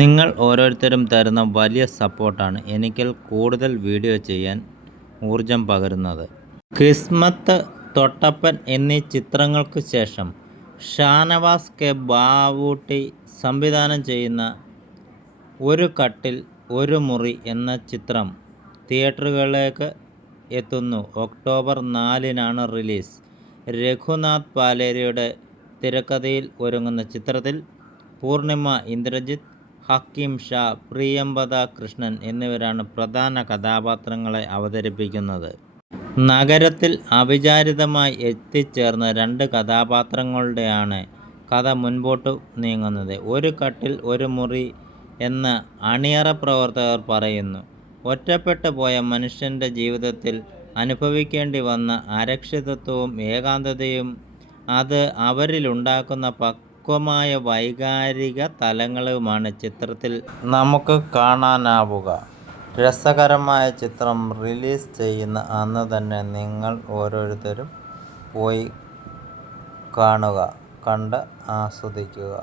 നിങ്ങൾ ഓരോരുത്തരും തരുന്ന വലിയ സപ്പോർട്ടാണ് എനിക്കൽ കൂടുതൽ വീഡിയോ ചെയ്യാൻ ഊർജം പകരുന്നത്. കിസ്മത്ത് തൊട്ടപ്പൻ എന്നീ ചിത്രങ്ങൾക്ക് ശേഷം ഷാനവാസ് കെ. ബാവൂട്ടി സംവിധാനം ചെയ്യുന്ന ഒരു കട്ടിൽ ഒരു മുറി എന്ന ചിത്രം തിയേറ്ററുകളിലേക്ക് എത്തുന്നു. ഒക്ടോബർ നാലിനാണ് റിലീസ്. രഘുനാഥ് പാലേരിയുടെ തിരക്കഥയിൽ ഒരുങ്ങുന്ന ചിത്രത്തിൽ പൂർണിമ ഇന്ദ്രജിത്ത് ഹക്കീം ഷാ പ്രിയംബദ കൃഷ്ണൻ എന്നിവരാണ് പ്രധാന കഥാപാത്രങ്ങളെ അവതരിപ്പിക്കുന്നത്. നഗരത്തിൽ അവിചാരിതമായി എത്തിച്ചേർന്ന രണ്ട് കഥാപാത്രങ്ങളുടെയാണ് കഥ മുൻപോട്ട് നീങ്ങുന്നത്. ഒരു കട്ടിൽ ഒരു മുറി എന്ന് അണിയറ പ്രവർത്തകർ പറയുന്നു. ഒറ്റപ്പെട്ടു പോയ മനുഷ്യന്റെ ജീവിതത്തിൽ അനുഭവിക്കേണ്ടി വന്ന അരക്ഷിതത്വവും ഏകാന്തതയും അത് അവരിലുണ്ടാക്കുന്ന പക്വമായ വൈകാരിക തലങ്ങളുമാണ് ചിത്രത്തിൽ നമുക്ക് കാണാനാവുക. രസകരമായ ചിത്രം റിലീസ് ചെയ്യുന്ന അന്ന് തന്നെ നിങ്ങൾ ഓരോരുത്തരും പോയി കാണുക കണ്ട് ആസ്വദിക്കുക.